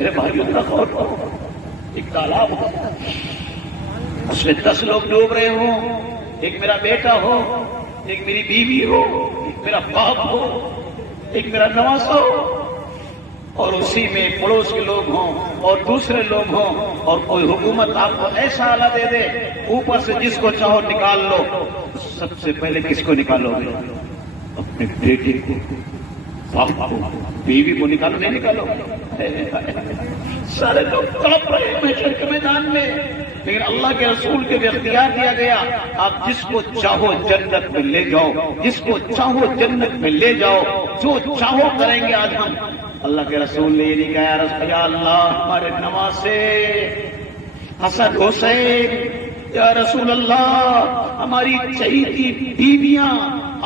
میرے بھائیوں کا غور کرو، ایک تالاب ہو، اس میں 10 لوگ ڈوب رہے ہوں، ایک میرا بیٹا ہو، ایک میری بیوی ہو، ایک میرا باپ ہو، ایک میرا نواسا ہو، اور اسی میں پڑوس کے لوگ ہوں اور دوسرے لوگ ہوں، اور کوئی حکومت آپ کو ایسا آلہ دے دے اوپر سے جس کو چاہو نکال لو، سب سے پہلے کس کو نکالو گے؟ اپنے بیٹے کو، باپ کو، بیوی کو نکالو، نہیں نکالو؟ سارے لوگ تڑپ رہے ہیں محشر کے میدان میں، لیکن اللہ کے رسول کے اختیار دیا گیا، آپ جس کو چاہو جنت میں لے جاؤ، جس کو چاہو جنت میں لے جاؤ، جو چاہو کریں گے آج ہم۔ اللہ کے رسول نے یہ نہیں کہا یا اللہ ہمارے نواسے حسن حسین، یا رسول اللہ ہماری چہیتی بیویاں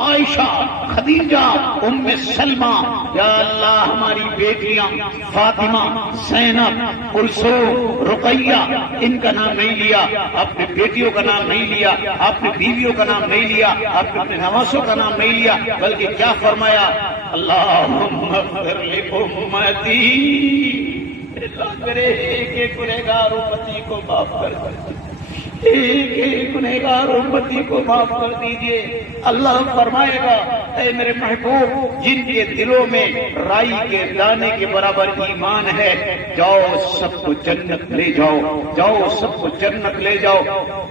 عائشہ، خدیجہ، ام سلمہ، یا اللہ ہماری بیٹیاں فاطمہ، زینب، کلثوم، رقیہ، ان کا نام نہیں لیا، اپنے بیٹیوں کا نام نہیں لیا، اپنے بیویوں کا نام نہیں لیا، اپنے نواسوں کا نام نہیں لیا، بلکہ کیا فرمایا؟ اللہم اغفر لامتی، اللہ کرے ایک ایک گنہگار امتی کو معاف کر دے، ایک ایک گنہگار امتی کو معاف کر دیجئے۔ اللہ فرمائے گا اے میرے محبوب، جن کے دلوں میں رائی کے دانے کے برابر ایمان ہے، جاؤ سب کو جنت لے جاؤ، جاؤ سب کو جنت لے جاؤ۔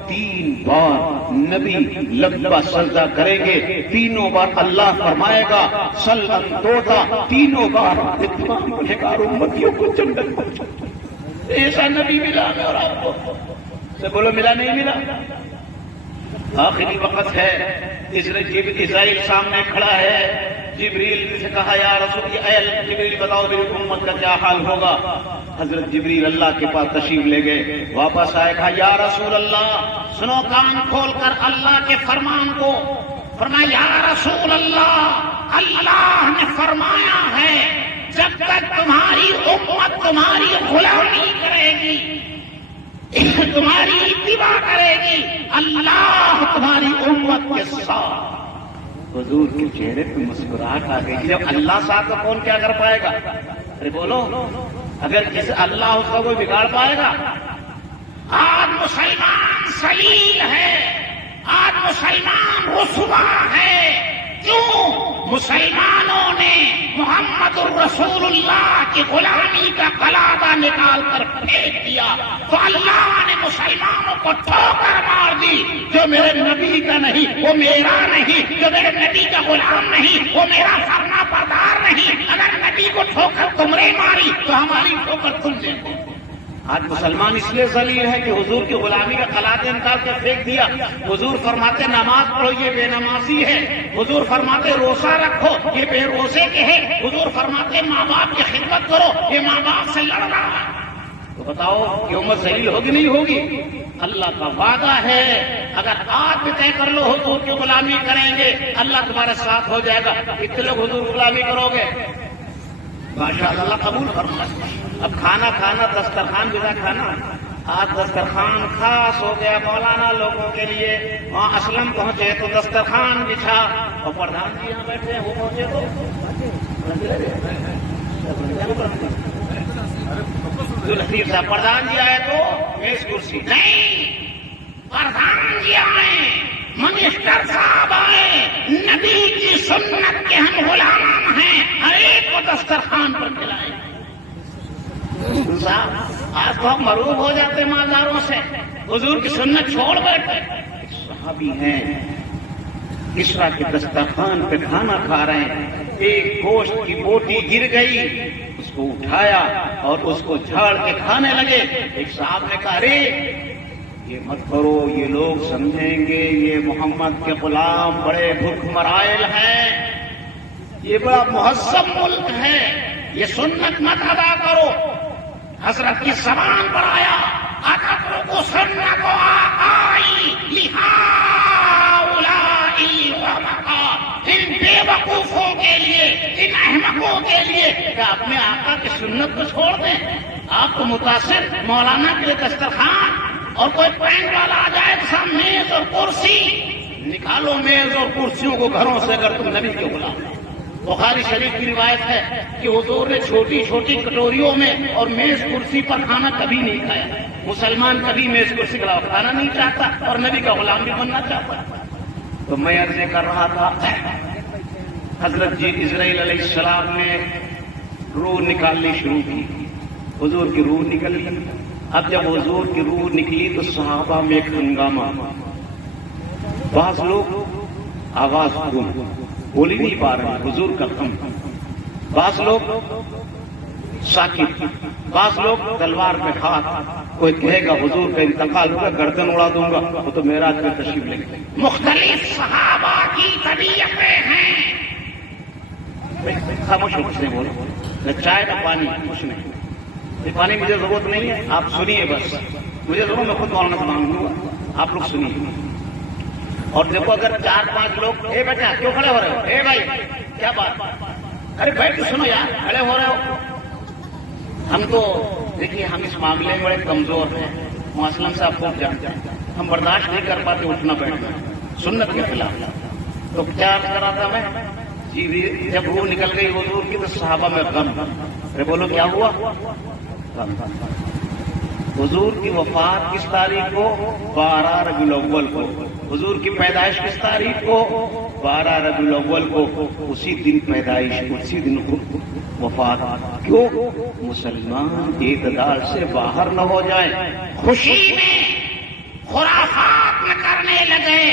3 بار نبی لمبا سجدہ کریں گے، تینوں بار اللہ فرمائے گا سلم توتا، تینوں بار تمام گنہگار امتیوں کو جنت پہنچا۔ ایسا نبی ملا ہے، اور آپ کو سے بولو ملا نہیں ملا؟ آخری وقت ہے، اسرائیل سامنے کھڑا ہے، جبریل سے کہا یا رسول، اے جبریل بتاؤ میری امت کا کیا حال ہوگا؟ حضرت جبریل اللہ کے پاس تشریف لے گئے، واپس آئے، کہا یا رسول اللہ سنو کان کھول کر اللہ کے فرمان کو۔ فرمایا یا رسول اللہ، اللہ نے فرمایا ہے جب تک تمہاری امت تمہاری غلامی کرے گی، تمہاری اتباع کرے گی، اللہ تمہاری امت کے ساتھ۔ حضور کے چہرے پہ مسکراہٹ آ گئی، جب اللہ ساتھ تو کون کیا کر پائے گا؟ ارے بولو، اگر کسی اللہ اس کا کوئی بگاڑ پائے گا؟ آج مسلمان ذلیل ہے، آج مسلمان رسوا ہے، کیوں؟ مسلمانوں نے محمد الرسول اللہ کی غلامی کا قلادہ نکال کر پھینک دیا، تو اللہ نے مسلمانوں کو ٹھوکر مار دی، جو میرے نبی کا نہیں وہ میرا نہیں، جو میرے نبی کا غلام نہیں وہ میرا فرما بردار نہیں۔ اگر نبی کو ٹھوکر تم نے ماری تو ہماری ٹھوکر تم نے۔ آج مسلمان اس لیے ذلیل ہے کہ حضور کی غلامی کا قلادہ نکال کے پھینک دیا۔ حضور فرماتے نماز پڑھو یہ بے نمازی ہے، حضور فرماتے روزہ رکھو یہ بے روزے کے ہے، حضور فرماتے ماں باپ کی خدمت کرو یہ ماں باپ سے لڑ رہا ہے۔ تو بتاؤ کہ امت ذلیل ہوگی نہیں ہوگی؟ اللہ کا وعدہ ہے اگر آج بھی طے کر لو حضور کی غلامی کریں گے اللہ تمہارے ساتھ ہو جائے گا۔ کتنے لوگ حضور غلامی کرو گے؟ ماشاءاللہ اللہ قبول فرمائے۔ اب کھانا کھانا دسترخوان بنا کھانا، آج دسترخوان خاص ہو گیا مولانا لوگوں کے لیے۔ وہاں اسلم پہنچے تو دسترخوان بچھا، اور پردھان جی یہاں بیٹھے ہیں، وہ پہنچے تو لطیف صاحب پردھان جی آئے تو میز کرسی نہیں، پردھان جی آئے، منسٹر صاحب آئے، نبی کی سنت کے ہم غلام ہیں، ہر ایک کو دسترخوان پر کھلائے۔ آج تو ہم مروب ہو جاتے مالداروں سے، حضور کی سنت چھوڑ بیٹھے۔ صحابی ہیں اسرا کے دسترخوان پہ کھانا کھا رہے ہیں، ایک گوشت کی بوٹی گر گئی، اس کو اٹھایا اور اس کو جھاڑ کے کھانے لگے۔ ایک صاحب نے کہا ارے یہ مت کرو، یہ لوگ سمجھیں گے یہ محمد کے غلام بڑے بھوک مرائل ہیں، یہ بڑا مہذب ملک ہے، یہ سنت مت ادا کرو۔ حضرت کی زبان پر آیا اتترک سنت آئی لہؤلائی الحمقاء، ان بے وقوفوں کے لیے، ان احمقوں کے لیے کہ اپنے آقا کی سنت کو چھوڑ دیں۔ آپ کو متاثر مولانا کے لیے دسترخوان، اور کوئی پینٹ والا آ جائے تو سب میز اور کرسی، نکالو میز اور کرسیوں کو گھروں سے اگر تم نبی کے غلام ہیں۔ بخاری شریف کی روایت ہے کہ حضور نے چھوٹی چھوٹی کٹوریوں میں اور میز کرسی پر کھانا کبھی نہیں کھایا. مسلمان کبھی میز کرسی کا کھانا نہیں چاہتا اور نبی کا غلام بھی بننا چاہتا. تو میں عرض کر رہا تھا حضرت جی اسرائیل علیہ السلام نے روح نکالنی شروع کی. حضور کی روح نکل گئی. اب جب حضور کی روح نکلی تو صحابہ میں ایک ہنگامہ. بعض لوگ آواز گم بول ہی نہیں پا رہے حضور کا غم. بعض لوگ ساکت. بعض لوگ تلوار میں ہاتھ. کوئی کہے گا حضور کا انتقال ہوگا گردن اڑا دوں گا وہ تو معراج میں تشریف لے گئے. مختلف صحابہ کی طبیعتیں ہیں. خاموش کچھ نہیں بولو. نہ چائے نہ پانی کچھ نہیں. یہ پانی مجھے ضرورت نہیں ہے آپ سنیے بس. مجھے ضرور میں خود مولانا سے مانگوں گا آپ لوگ سنیے. اور دیکھو اگر 4-5 لوگ اے بیٹا کیوں کھڑے ہو رہے ہو اے بھائی کیا بات ارے بیٹھ کے سنو یار کھڑے ہو رہے ہو. ہم تو دیکھیے ہم اس معاملے میں بڑے کمزور ہیں. مسلم صاحب خوب جانتے ہیں ہم برداشت نہیں کر پاتے اٹھنا بیٹھنا سنت کے خلاف. تو کیا کر رہا تھا میں جی جب روح نکل گئی حضور کی تو صحابہ میں غم. ارے بولو کیا ہوا. حضور کی وفات کس تاریخ کو 12 ربیع الاول کو. حضور کی پیدائش کس تاریخ کو 12 ربیع الاول کو. اسی دن پیدائش اسی دن وفات. کیوں مسلمان اعتدال سے باہر نہ ہو جائیں. خوشی میں خرافات نہ کرنے لگے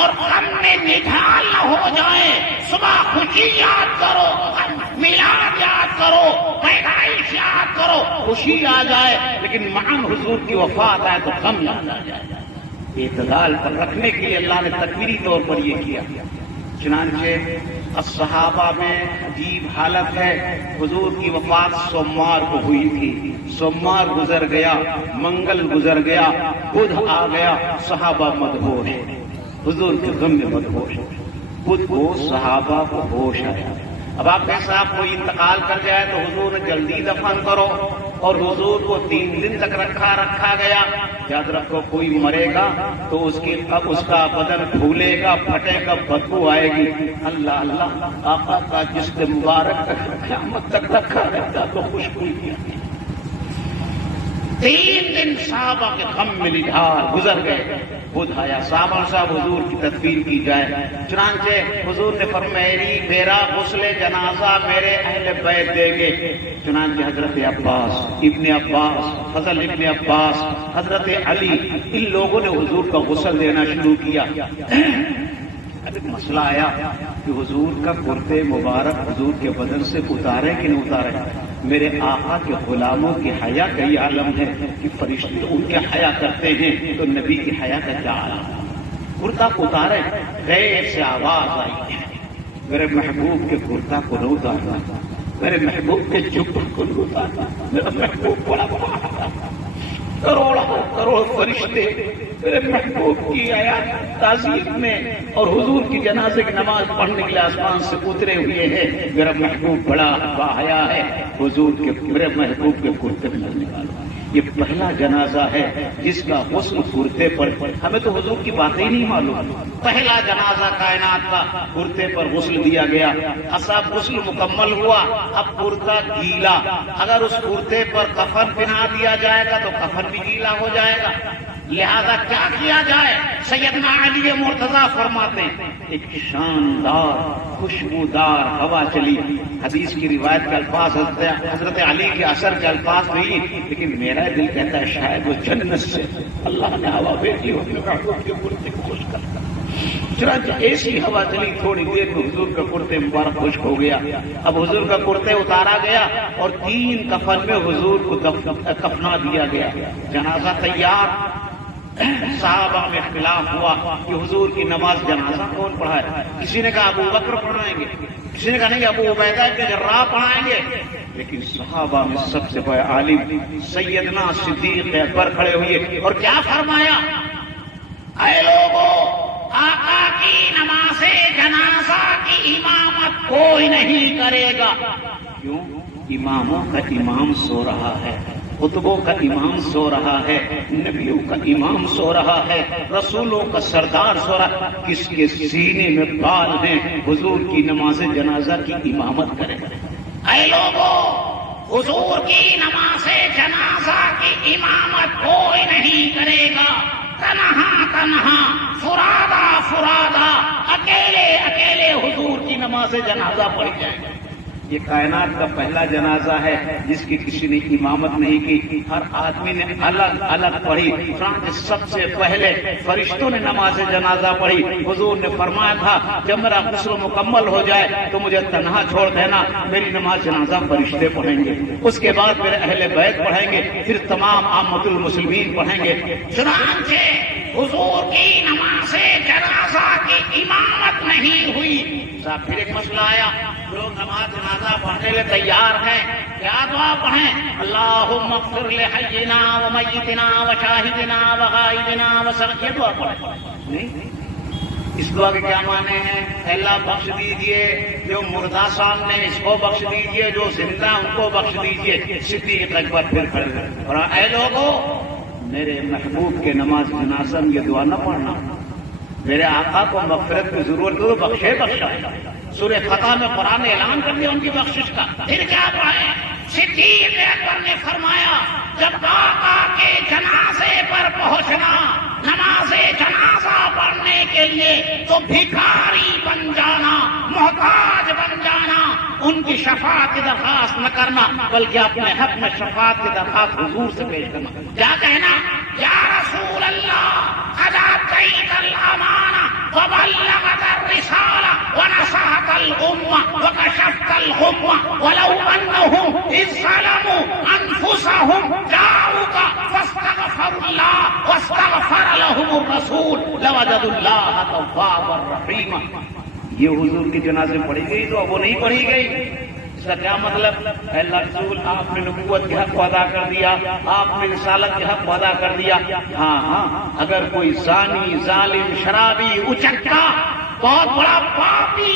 اور غم میں نڈھال نہ ہو جائیں. صبح خوشی یاد کرو میلاد یاد کرو پیدائش یاد کرو خوشی آ جائے لیکن معاً حضور کی وفات آئے تو غم یاد آ جائے. اعتدال پر رکھنے کے لیے اللہ نے تکوینی طور پر یہ کیا. چنانچہ الصحابہ میں عجیب حالت ہے. حضور کی وفات سوموار کو ہوئی تھی. سوموار گزر گیا منگل گزر گیا بدھ آ گیا صحابہ مدہوش. حضور کے غم میں مدہوش. بدھ کو صحابہ کو ہوش آیا. اب آپ کے صاحب کوئی انتقال کر جائے تو حضور نے جلدی دفن کرو اور حضور کو 3 دن تک رکھا گیا. یاد رکھو کوئی مرے گا تو اس کا بدن پھولے گا پھٹے گا بدبو آئے گی. اللہ اللہ آقا کا جسم مبارک قیامت تک رکھا رہتا تو خوشبوئی کی. 3 دن صحابہ کے غم میں نڈھال گزر گئے. بدھ آیا صحابہ صاحب حضور کی تدفین کی جائے. چنانچہ حضور نے فرمایا میرا غسل جنازہ میرے اہل بیت دے گے. چنانچہ حضرت عباس ابن عباس فضل ابن عباس حضرت علی ان لوگوں نے حضور کا غسل دینا شروع کیا. مسئلہ آیا کہ حضور کا کرتے مبارک حضور کے بدن سے اتارے کہ نہیں اتارے. میرے آقا کے غلاموں کی حیا کا یہ عالم ہے کہ فرشتے ان کے حیا کرتے ہیں تو نبی کی حیا کا کیا عالم. کرتا کو اتارے غیر سے آواز آئی میرے محبوب کے کرتا کو نہ اتارنا میرے محبوب کے جبہ کو نہ اتارنا. میرا محبوب بڑا کروڑ فرشتے میرے محبوب کی آیات تعظیم میں اور حضور کی جنازے کی نماز پڑھنے کے لیے آسمان سے اترے ہوئے ہیں. میرا محبوب بڑا باحیا ہے. حضور کے میرے محبوب کے کرتے میں نکالو. یہ پہلا جنازہ ہے جس کا غسل کرتے پر. ہمیں تو حضور کی باتیں ہی نہیں معلوم. پہلا جنازہ کائنات کا کرتے پر غسل دیا گیا. اصاب غسل مکمل ہوا. اب کرتا گیلا. اگر اس کرتے پر کفن پہنا دیا جائے گا تو کفن بھی گیلا ہو جائے گا. لہذا کیا کیا جائے. سیدنا علی مرتضیٰ فرماتے ہیں ایک شاندار خوشبودار ہوا چلی. حدیث کی روایت کے الفاظ حضرت علی کے اثر کے الفاظ نہیں لیکن میرا دل کہتا ہے شاید وہ جنت سے اللہ نے ہوا بھیجی ہو خوش کرتا. چنانچہ ایسی ہوا چلی تھوڑی دیر میں حضور کا کرتے مبارک خشک ہو گیا. اب حضور کا کرتے اتارا گیا اور 3 کفن میں حضور کو کفنا دیا گیا. جنازہ تیار. صحابہ میں اختلاف ہوا کہ حضور کی نماز جنازہ کون پڑھائے. کسی نے کہا ابو بکر پڑھائیں گے کسی نے کہا نہیں ابو عبیدہ بن جراح پڑھائیں گے. لیکن صحابہ میں سب سے بڑے عالم سیدنا صدیق اکبر کھڑے ہوئے اور کیا فرمایا اے لوگوں آقا کی نماز جنازہ کی امامت کوئی نہیں کرے گا. کیوں؟ اماموں کا امام سو رہا ہے. خطبوں کا امام سو رہا ہے، نبیوں کا امام سو رہا ہے، رسولوں کا سردار سو رہا ہے، کس کے سینے میں بال ہیں حضور کی نماز جنازہ کی امامت کرے؟ اے لوگوں، حضور کی نماز جنازہ کی امامت کوئی نہیں کرے گا، تنہا تنہا فرادا فرادا اکیلے اکیلے حضور کی نماز جنازہ پڑھ جائے گا۔ یہ کائنات کا پہلا جنازہ ہے جس کی کسی نے امامت نہیں کی، ہر آدمی نے الگ الگ پڑھی۔ چنانچہ سب سے پہلے فرشتوں نے نماز جنازہ پڑھی۔ حضور نے فرمایا تھا جب میرا غسل مکمل ہو جائے تو مجھے تنہا چھوڑ دینا، میری نماز جنازہ فرشتے پڑھیں گے، اس کے بعد میرے اہل بیت پڑھیں گے، پھر تمام عامۃ المسلمین پڑھیں گے۔ چنانچہ حضور کی نماز جنازہ کی امامت نہیں ہوئی۔ صاحب پھر ایک مسئلہ آیا، لوگ نماز جنازہ پڑھنے کے تیار ہیں، کیا دعا پڑھیں؟ اللہم اغفر لحینا ومیتنا وشاہدنا وغائبنا وسرد، یہ دعا پڑھیں؟ نہیں، اس دعا کے کیا معنی ہیں؟ اللہ بخش دیجئے جو مردہ سامنے، اس کو بخش دیجئے جو زندہ، ان کو بخش دیجئے۔ صدیق اکبر پھر کھڑے ہوئے اور اے لوگوں، میرے محبوب کے نماز جنازہ میں یہ دعا نہ پڑھنا، میرے آقا کو مغفرت کی ضرورت ہو، بخشے بخشا۔ سورہ فتح میں قرآن نے اعلان کر دیا ان کی بخشش کا، پھر کیا پڑھیں؟ صدیق اکبر نے فرمایا جب آقا کے جنازے پر پہنچنا نماز جنازہ پڑھنے کے لیے تو بھکاری بن جانا، محتاج بن جانا، ان کی شفاعت کی درخواست نہ کرنا بلکہ اپنے حق میں شفاعت کی درخواست حضور سے پیش کرنا۔ کیا کہنا؟ یا رسول اللہ ادیت الامانہ وبلغت الرسالہ ونصحت الامہ وکشفت الغمہ ولو انہم اذ ظلموا انفسہم جاؤک فاستغفروا اللہ واستغفر لهم الرسول لوجدوا اللہ توابا رحیما۔ یہ حضور کی جنازے پڑھی گئی تو وہ نہیں پڑھی گئی، اس کا کیا مطلب؟ اللہ رسول آپ نے نبوت کے حق کو ادا کر دیا، آپ نے رسالت کے حق کو ادا کر دیا۔ ہاں اگر کوئی زانی، ظالم، شرابی، اچکا، بہت بڑا پاپی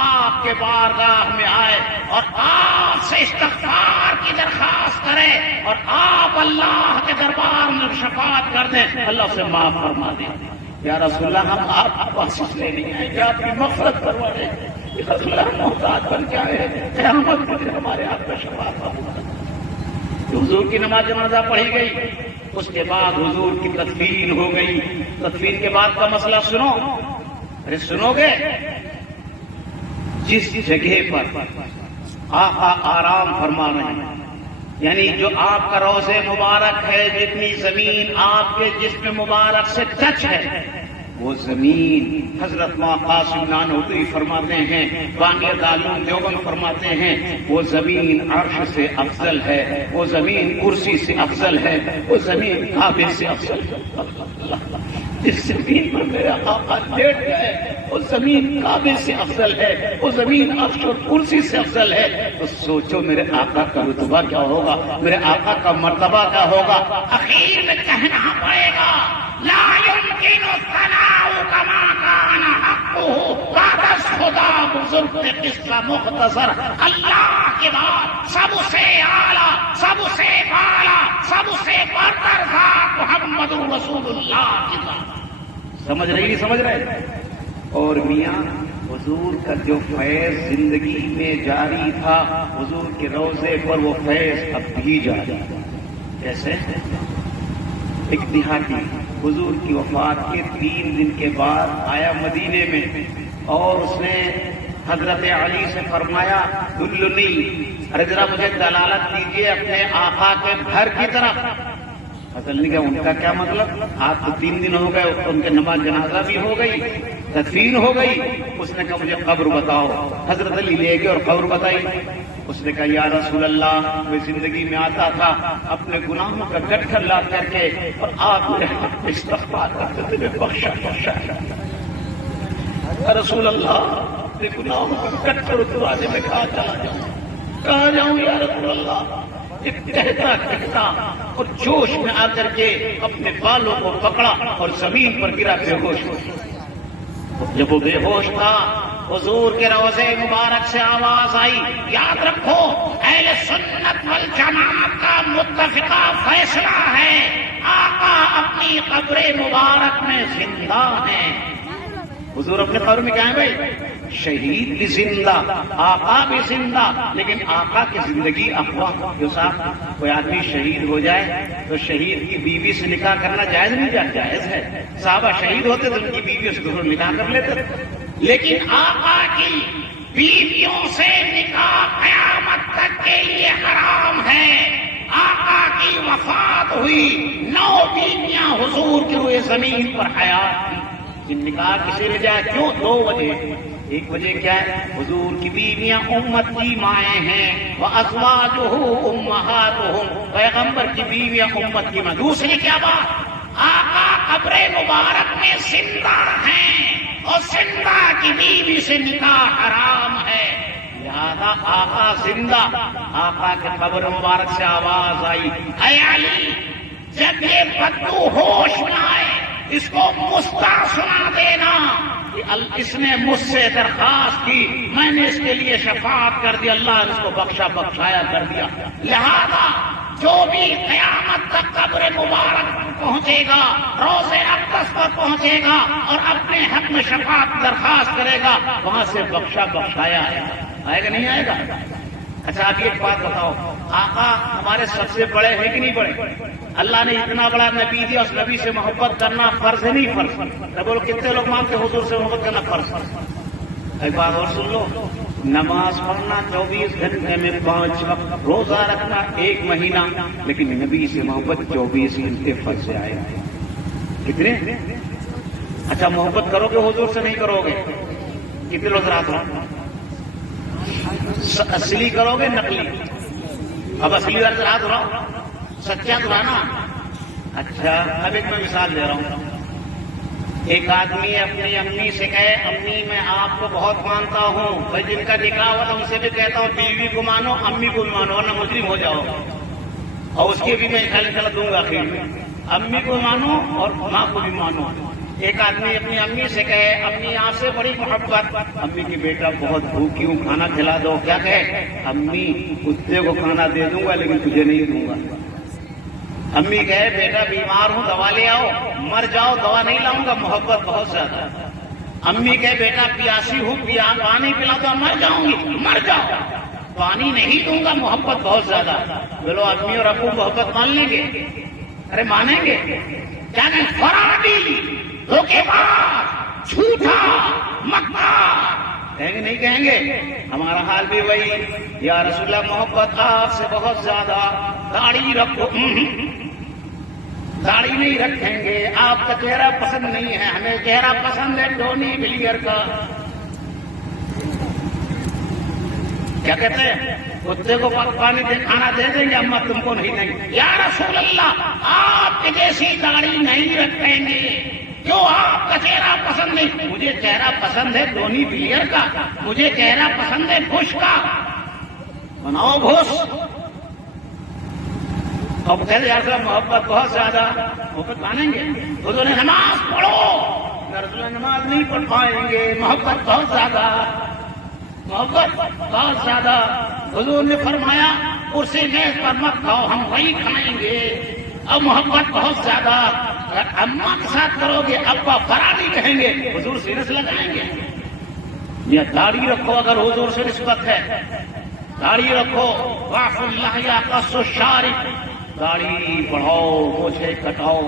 آپ کے بارگاہ میں آئے اور آپ سے استغفار کی درخواست کرے اور آپ اللہ کے دربار میں شفاعت کر دیں، اللہ سے معاف فرما دیں۔ یا رسول اللہ ہم آپ کے پاس اس لیے نہیں آئے کہ آپ کی مغفرت کروا دیں، رسول اللہ محتاج بن جائے، قیامت کے دن ہمارے آپ کا شفاعت ہوگا۔ حضور کی نماز جنازہ پڑھی گئی، اس کے بعد حضور کی تدفین ہو گئی۔ تدفین کے بعد کا مسئلہ سنو، ارے سنو گے؟ جس جگہ پر آقا آرام فرما رہے ہیں، یعنی جو آپ کا روضہ مبارک ہے، جتنی زمین آپ کے جسم مبارک سے ٹچ ہے، وہ زمین حضرت ماں قاسم نانوتری فرماتے ہیں، بانی دارالعلوم دیوبند فرماتے ہیں، وہ زمین عرش سے افضل ہے، وہ زمین کرسی سے افضل ہے، وہ زمین کعبے سے افضل ہے۔ جس زمین پر میرا آقا لیٹ گئے وہ زمین کعبے سے افضل ہے، وہ زمین عرش اور کرسی سے افضل ہے، تو سوچو میرے آقا کا رتبہ کیا ہوگا، میرے آقا کا مرتبہ کیا ہوگا۔ اخیر میں کہنا پڑے گا لا يمكن الثناء كما كان حقه بعد خدا بزرگ قصہ مختصر، اللہ کے بعد سب سے اعلیٰ، سب سے بالا، سب سے برتر ذات محمد رسول اللہ کی ذات۔ سمجھ رہے؟ اور میاں حضور کا جو فیض زندگی میں جاری تھا، حضور کے روضے پر وہ فیض اب بھی جاری ہے۔ کیسے؟ ایک دیہاتی حضور کی وفات کے 3 دن کے بعد آیا مدینے میں اور اس نے حضرت علی سے فرمایا دلنی، ارے ذرا مجھے دلالت دیجیے اپنے آقا کے گھر کی طرف۔ حضرت نے کہا ان کا کیا مطلب، آج تو 3 دن ہو گئے، ان کے نماز جنازہ بھی ہو گئی، تدفین ہو گئی۔ اس نے کہا مجھے قبر بتاؤ۔ حضرت علی لے گئے اور قبر بتائی۔ اس نے کہا یا رسول اللہ میں زندگی میں آتا تھا اپنے گناہوں کا گٹھر لا کر کے اور آپ میرے حق میں استغفار کرتے تھے، بخشا رسول اللہ اپنے گناہوں کا گٹھر اتروانے میں کہاں جاؤں یا رسول اللہ۔ ایک کہتا اور جوش میں آ کر کے اپنے بالوں کو پکڑا اور زمین پر گرا بے ہوش ہو۔ جب وہ بے ہوش تھا حضور کے روضے مبارک سے آواز آئی، یاد رکھو اہل سنت والجماعت کا متفقہ فیصلہ ہے، آقا اپنی قبر مبارک میں زندہ ہیں۔ حضور اپنے قبر میں کیا ہے بھائی؟ شہید بھی زندہ، آقا بھی زندہ، لیکن آقا کی زندگی افواہ۔ جو صاحب کوئی آدمی شہید ہو جائے تو شہید کی بیوی سے نکاح کرنا جائز نہیں؟ جائز ہے۔ صحابہ شہید ہوتے تو ان کی بیویوں سے ضرور نکاح کر لیتے، لیکن آقا کی بیویوں سے نکاح قیامت تک کے لیے حرام ہے۔ آقا کی وفات ہوئی، 9 بیویاں حضور کے ہوئے زمین پر حیات تھی۔ جن نکاح کسی نے جائے کیوں؟ 2 وجہ۔ ایک وجہ کیا ہے؟ حضور کی بیویاں امت کی مائیں ہیں، وَأَزْوَاجُهُ أُمَّهَاتُهُمْ، پیغمبر کی بیویاں امت کی ماں۔ دوسری کیا بات؟ آقا قبر مبارک میں زندہ ہیں اور زندہ کی بیوی سے نکاح حرام ہے، لہذا آقا زندہ۔ آقا کے قبر مبارک سے آواز آئی، اے علی، جب یہ بدو ہوش میں آئے اس کو مستا سنا دینا کہ اس نے مجھ سے درخواست کی، میں نے اس کے لیے شفاعت کر دی، اللہ نے اس کو بخشایا کر دیا۔ لہذا جو بھی قیامت تک قبر مبارک پر پہنچے گا، روض اقدس پر پہنچے گا اور اپنے حق میں شفاعت درخواست کرے گا، وہاں سے بخشایا آئے گا نہیں آئے گا؟ اچھا آپ ایک بات بتاؤ، آقا ہمارے سب سے بڑے ہیں کہ نہیں بڑے؟ اللہ نے اتنا بڑا نبی دیا، اس نبی سے محبت کرنا فرض ہے نہیں فرض؟ بولو کتنے لوگ مانتے حضور سے محبت کرنا فرض؟ ایک بات اور سن لو، نماز پڑھنا 24 گھنٹے میں 5 وقت، روزہ رکھنا 1 مہینہ، لیکن نبی سے محبت 24 گھنٹے فرض سے آئے۔ کتنے؟ اچھا محبت کرو گے حضور سے نہیں کرو گے؟ کتنے روز رات رہو؟ اصلی کرو گے نقلی؟ اب اصلی رات رہو، سچا تو رہنا۔ اچھا اب ایک میں مثال دے رہا ہوں، ایک آدمی اپنی امی سے کہے، امی میں آپ کو بہت مانتا ہوں، بھائی جن کا نکاح ہوا تھا ان سے بھی کہتا ہوں بیوی کو مانو، امی کو بھی مانو ورنہ مجرم ہو جاؤ، اور اس کی بھی میں خیال دوں گا آخر میں، امی کو مانو اور ماں کو بھی مانو۔ ایک آدمی اپنی امی سے کہے، امی آپ سے بڑی محبت، امی کی بیٹا بہت بھوکی ہوں کھانا کھلا دو، کیا کہے؟ امی کتے کو کھانا دے دوں گا لیکن تجھے نہیں دوں گا۔ امی کہے بیٹا بیمار ہوں دوا لے آؤ، مر جاؤ دوا نہیں لاؤں گا، محبت بہت زیادہ۔ امی کہے بیٹا پیاسی ہوں پانی پلا دو، مر جاؤں گی، مر جاؤ، پانی نہیں دوں گا، محبت بہت زیادہ۔ بولو آدمی اور ابو محبت مان لیں گے؟ ارے مانیں گے؟ کیا کہیں؟ فرادی، دھوکے باز، جھوٹا، مکار، کہیں گے نہیں کہیں گے؟ ہمارا حال بھی وہی، یا رسول اللہ محبت آپ سے بہت زیادہ، داڑھی رکھو، داڑھی نہیں رکھیں گے، آپ کا چہرہ پسند نہیں ہے، ہمیں چہرہ پسند ہے ٹونی بلیئر کا۔ کیا کہتے ہیں؟ کتے کو پانی دے کھانا دے دیں گے، اما تم کو نہیں دیں گے۔ یا رسول اللہ آپ کی جیسی داڑھی نہیں رکھیں گے، کیوں آپ کا چہرہ پسند نہیں؟ مجھے چہرہ پسند ہے ٹونی بلیئر کا، مجھے چہرہ پسند ہے بش کا، بناؤ بش۔ اب کہتے یار محبت بہت زیادہ، محبت مانیں گے؟ حضور نے نماز پڑھو، رسول اللہ نماز نہیں پڑھ پائیں گے، محبت بہت زیادہ، محبت بہت زیادہ۔ حضور نے فرمایا کرسی میز پر مت کھاؤ، ہم وہی کھائیں گے، اب محبت بہت زیادہ۔ اگر اماں کے ساتھ کرو گے ابا فراری کہیں گے، حضور سے رس لگائیں گے۔ یا داڑھی رکھو اگر حضور سے نسبت ہے، داڑھی رکھو، واف اللہ یا قص الشارب، داڑھی بڑھاؤ، مجھے کٹاؤ،